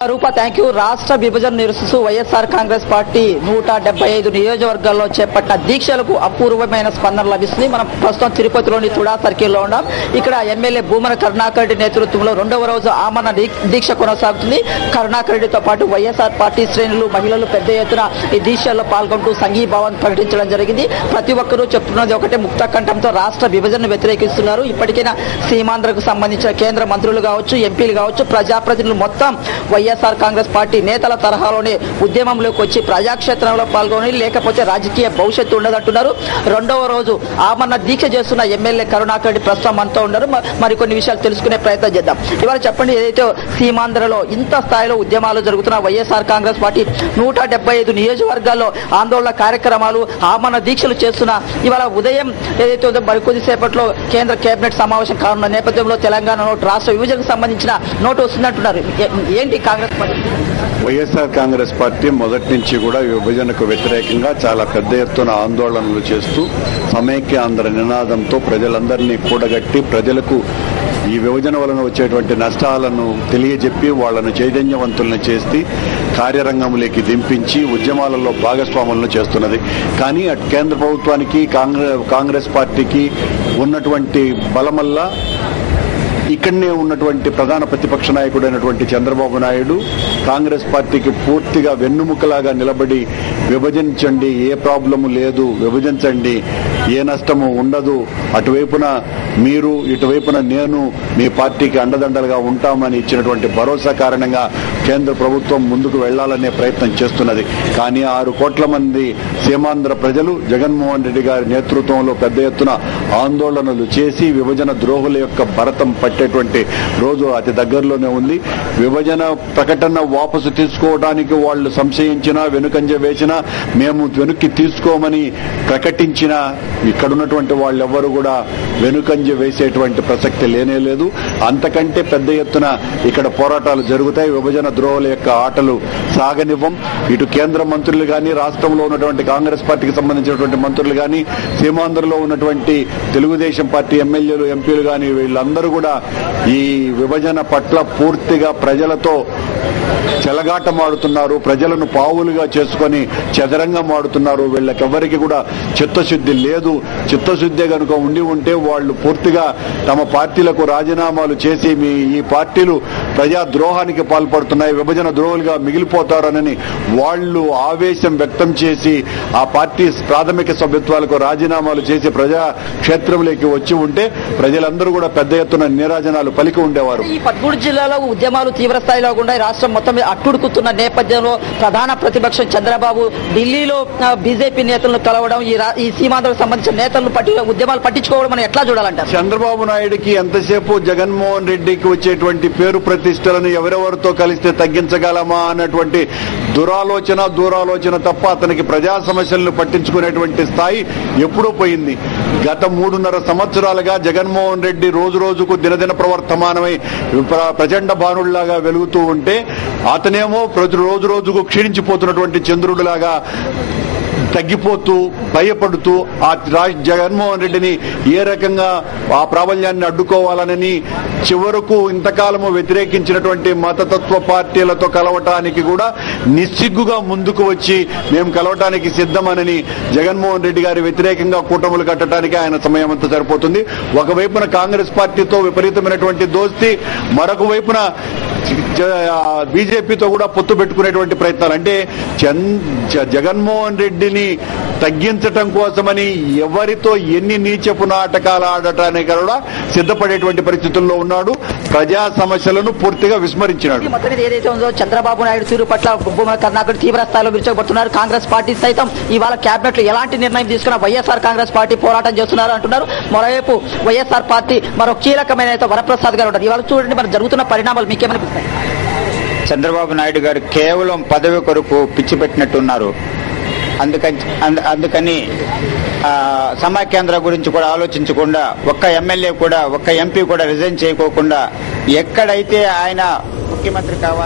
Roopa thank you. రాష్ట్ర విభజన నిరసిస్తూ వైఎస్ఆర్ కాంగ్రెస్ పార్టీ 175 నియోజకవర్గాల్లో చేపట్టిన దీక్షలకు అపూర్వమైన స్పందన లభిస్తుంది. మనం ప్రస్తుతం తిరుపతిలోని తుడా సర్కిల్లో ఉన్నాం. ఇక్కడ ఎమ్మెల్యే భూమన కరుణాకర్ రెడ్డి నేతృత్వంలో 2వ రోజు ఆమరణ దీక్ష కొనసాగుతుంది. కరుణాకర్ రెడ్డితో పాటు వైఎస్ఆర్ పార్టీ శ్రేణులు, మహిళలు పెద్ద ఎత్తున ఈ దీక్షల్లో పాల్గొంటూ సంఘీభావం ప్రకటించడం జరిగింది. ప్రతి ఒక్కరూ చెప్తున్నది ఒకటే, ముక్త కంఠంతో రాష్ట్ర విభజనను వ్యతిరేకిస్తున్నారు. ఇప్పటికైనా సీమాంధ్రకు సంబంధించిన కేంద్ర మంత్రులు కావచ్చు, ఎంపీలు కావచ్చు, ప్రజాప్రతినిధులు మొత్తం వైఎస్ఆర్ కాంగ్రెస్ పార్టీ నేతల తరహాలోనే ఉద్యమంలోకి వచ్చి ప్రజాక్షేత్రంలో పాల్గొని, లేకపోతే రాజకీయ భవిష్యత్తు ఉండదంటున్నారు. 2వ రోజు ఆమరణ దీక్ష చేస్తున్న ఎమ్మెల్యే కరుణాకర్ రెడ్డి ప్రస్తుతం మనతో ఉన్నారు. మరికొన్ని విషయాలు తెలుసుకునే ప్రయత్నం చేద్దాం. ఇవాళ చెప్పండి, ఏదైతే సీమాంధ్రలో ఇంత స్థాయిలో ఉద్యమాలు జరుగుతున్న వైఎస్ఆర్ కాంగ్రెస్ పార్టీ 175 నియోజకవర్గాల్లో ఆందోళన కార్యక్రమాలు, ఆమరణ దీక్షలు చేస్తున్న ఇవాళ ఉదయం ఏదైతే ఉందో మరికొద్దిసేపట్లో కేంద్ర కేబినెట్ సమావేశం కానున్న నేపథ్యంలో తెలంగాణ నోటు, రాష్ట్ర విభజనకు సంబంధించిన నోటు వస్తుందంటున్నారు. ఏంటి కాంగ్రెస్ పార్టీ? వైఎస్ఆర్ కాంగ్రెస్ పార్టీ మొదటి నుంచి కూడా విభజనకు వ్యతిరేకంగా చాలా పెద్ద ఎత్తున ఆందోళనలు చేస్తూ సమైక్య ఆంధ్ర నినాదంతో ప్రజలందరినీ కూడగట్టి ప్రజలకు ఈ విభజన వలన వచ్చేటువంటి నష్టాలను తెలియజెప్పి వాళ్లను చైతన్యవంతులను చేసి కార్యరంగంలోకి దింపించి ఉద్యమాలలో భాగస్వాములను చేస్తున్నది. కానీ అటు కేంద్ర ప్రభుత్వానికి కాంగ్రెస్ పార్టీకి ఉన్నటువంటి బలం వల్ల ఇక్కడనే ఉన్నటువంటి ప్రధాన ప్రతిపక్ష నాయకుడైనటువంటి చంద్రబాబు నాయుడు కాంగ్రెస్ పార్టీకి పూర్తిగా వెన్నుముకలాగా నిలబడి విభజించండి, ఏ ప్రాబ్లము లేదు, విభజించండి, ఏ నష్టము ఉండదు, అటువైపున మీరు ఇటువైపున నేను మీ పార్టీకి అండదండలుగా ఉంటామని ఇచ్చినటువంటి భరోసా కారణంగా కేంద్ర ప్రభుత్వం ముందుకు వెళ్లాలనే ప్రయత్నం చేస్తున్నది. కానీ 6 కోట్ల మంది సీమాంధ్ర ప్రజలు జగన్మోహన్ రెడ్డి గారి నేతృత్వంలో పెద్ద ఎత్తున ఆందోళనలు చేసి విభజన ద్రోహుల యొక్క భరతం పట్టేటువంటి రోజు అతి దగ్గరలోనే ఉంది. విభజన ప్రకటన వాపసు తీసుకోవడానికి వాళ్ళు సంశయించినా, వెనుకంజ వేసినా, మేము వెనక్కి తీసుకోమని ప్రకటించినా ఇక్కడున్నటువంటి వాళ్ళెవ్వరూ కూడా వెనుకంజ వేసేటువంటి ప్రసక్తి లేనే లేదు. అంతకంటే పెద్ద ఎత్తున ఇక్కడ పోరాటాలు జరుగుతాయి. విభజన ద్రోహుల యొక్క ఆటలు సాగనివ్వం. ఇటు కేంద్ర మంత్రులు కానీ, రాష్ట్రంలో ఉన్నటువంటి కాంగ్రెస్ పార్టీకి సంబంధించినటువంటి మంత్రులు కానీ, సీమాంధ్రలో ఉన్నటువంటి తెలుగుదేశం పార్టీ ఎమ్మెల్యేలు, ఎంపీలు కానీ వీళ్ళందరూ కూడా ఈ విభజన పట్ల పూర్తిగా ప్రజలతో చెలగాటమాడుతున్నారు. ప్రజలను పావులుగా చేసుకుని చదరంగం ఆడుతున్నారు. వీళ్ళకెవ్వరికి కూడా చిత్తశుద్ధి లేదు. చిత్తశుద్ధి కనుక ఉంటే వాళ్ళు పూర్తిగా తమ పార్టీలకు రాజీనామాలు చేసి ఈ పార్టీలు ప్రజా ద్రోహానికి పాల్పడుతున్నాయి, విభజన ద్రోహులుగా మిగిలిపోతారనని వాళ్ళు ఆవేశం వ్యక్తం చేసి ఆ పార్టీ ప్రాథమిక సభ్యత్వాలకు రాజీనామాలు చేసి ప్రజా క్షేత్రంలోకి వచ్చి ఉంటే ప్రజలందరూ కూడా పెద్ద ఎత్తున నీరాజనాలు పలికి ఉండేవారు. ఈ 13 జిల్లాలో ఉద్యమాలు తీవ్ర స్థాయిలో ఉన్నాయి. రాష్ట్రం మొత్తం అట్టుడుకుతున్న నేపథ్యంలో ప్రధాన ప్రతిపక్షం చంద్రబాబు ఢిల్లీలో బీజేపీ నేతలను కలవడం, ఈ సీమాంధ్రకు సంబంధించిన నేతలను ఉద్యమాలు పట్టించుకోవడం మనం ఎట్లా చూడాలంటారు? చంద్రబాబు నాయుడికి ఎంతసేపు జగన్మోహన్ రెడ్డికి వచ్చేటువంటి పేరు ప్రతిష్టలను ఎవరెవరితో కలిస్తే తగ్గించగలమా అన్నటువంటి దూరాలోచన తప్ప అతనికి ప్రజా సమస్యలను పట్టించుకునేటువంటి స్థాయి ఎప్పుడూ పోయింది. గత 3.5 సంవత్సరాలుగా జగన్మోహన్ రెడ్డి రోజు రోజుకు దినదిన ప్రవర్తమానమై ప్రచండ బాణుళ్లాగా వెలుగుతూ ఉంటే అతనేమో ప్రతి రోజుకు క్షీణించిపోతున్నటువంటి చంద్రుడిలాగా తగ్గిపోతూ భయపడుతూ ఆ జగన్మోహన్ రెడ్డిని ఏ రకంగా ఆ ప్రాబల్యాన్ని అడ్డుకోవాలనని చివరకు ఇంతకాలము వ్యతిరేకించినటువంటి మతతత్వ పార్టీలతో కలవటానికి కూడా నిస్సిగ్గుగా ముందుకు వచ్చి మేము కలవటానికి సిద్ధమనని జగన్మోహన్ రెడ్డి గారి వ్యతిరేకంగా కూటములు కట్టడానికి ఆయన సమయం అంతా సరిపోతుంది. ఒకవైపున కాంగ్రెస్ పార్టీతో విపరీతమైనటువంటి దోస్తీ, మరొక వైపున బీజేపీతో కూడా పొత్తు పెట్టుకునేటువంటి ప్రయత్నాలు. అంటే జగన్మోహన్ రెడ్డిని తగ్గించటం కోసమని ఎవరితో ఎన్ని నీచపు నాటకాలు ఆడటానికి కూడా సిద్ధపడేటువంటి పరిస్థితుల్లో ఉన్నాడు. ప్రజా సమస్యలను పూర్తిగా విస్మరించినాడు. ఏదైతే ఉందో చంద్రబాబు నాయుడు తీరు పట్ల భూమన కరుణాకర్ తీవ్ర స్థాయిలో విరుచుకుపడుతున్నారు. కాంగ్రెస్ పార్టీ సైతం ఇవాళ కేబినెట్ లో ఎలాంటి నిర్ణయం తీసుకున్నా వైఎస్ఆర్ కాంగ్రెస్ పార్టీ పోరాటం చేస్తున్నారు అంటున్నారు. మరోవైపు వైఎస్ఆర్ పార్టీ మరో కీలకమైన నేత వరప్రసాద్ గారు ఉంటారు. ఇవాళ చూడండి మరి జరుగుతున్న పరిణామాలు మీకేమనిపిస్తాయి? చంద్రబాబు నాయుడు గారు కేవలం పదవి కొరకు పిచ్చి పెట్టినట్టున్నారు. అందుకని సమాఖ్యాంధ్ర గురించి కూడా ఆలోచించకుండా ఒక్క ఎమ్మెల్యే కూడా, ఒక్క ఎంపీ కూడా రిజైన్ చేయకోకుండా ఎక్కడైతే ఆయన ముఖ్యమంత్రి కావాలి